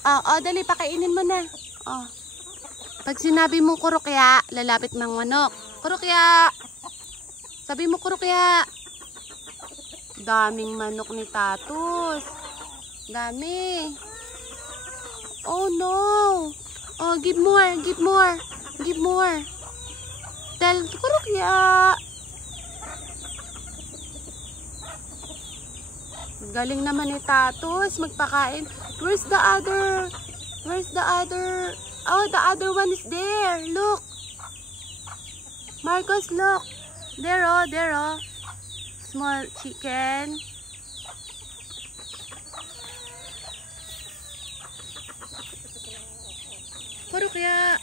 Dali, pakainin mo na. Oh. Pag sinabi mong kurukya, lalapit mang manok. Kurukya! Sabi mo kurukya. Daming manok ni Tatus. Dami. Oh no. Oh, give more, give more, give more. Tell kurukya. Galing naman ni Tatus magpakain. Where's the other? Where's the other? Oh, the other one is there. Look. Marcos, look. There, oh, there, oh. Small chicken. Kurukya.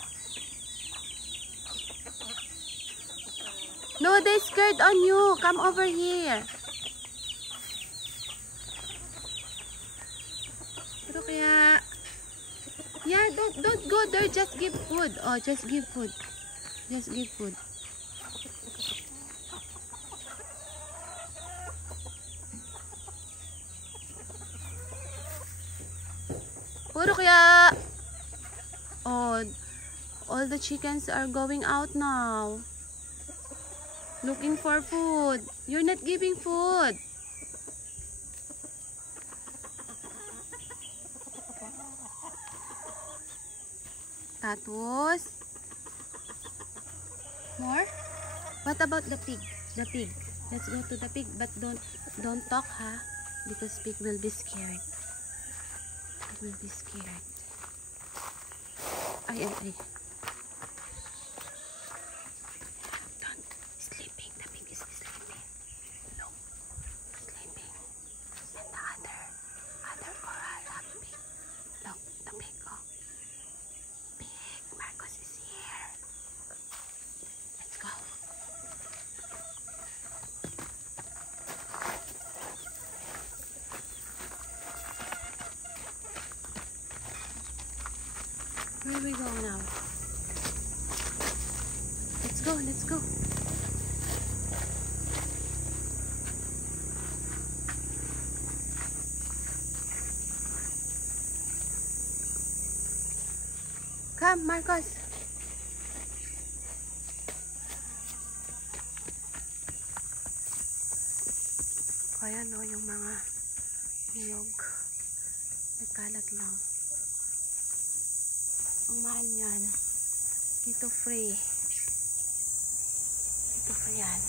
No, they scared on you. Come over here. Kurukya. Yeah, don't go there. Just give food. Oh, just give food. Just give food. Kurukya. Oh, all the chickens are going out now. Looking for food. You're not giving food. Tatus. More? What about the pig? The pig. Let's go to the pig, but don't talk, ha? Because pig will be scared. Pig will be scared. Ay. Don't. Sleeping. The pig is sleeping. No. Sleeping. And the other koala pig. Look, the pig, oh. Pig, Marcos is here. Let's go. Where we go now? Let's go, let's go. Come, Marcos. Kaya no, yung mga niyog. Nagkalat lang. Ang mahal niyan. Dito free. Dito free yan.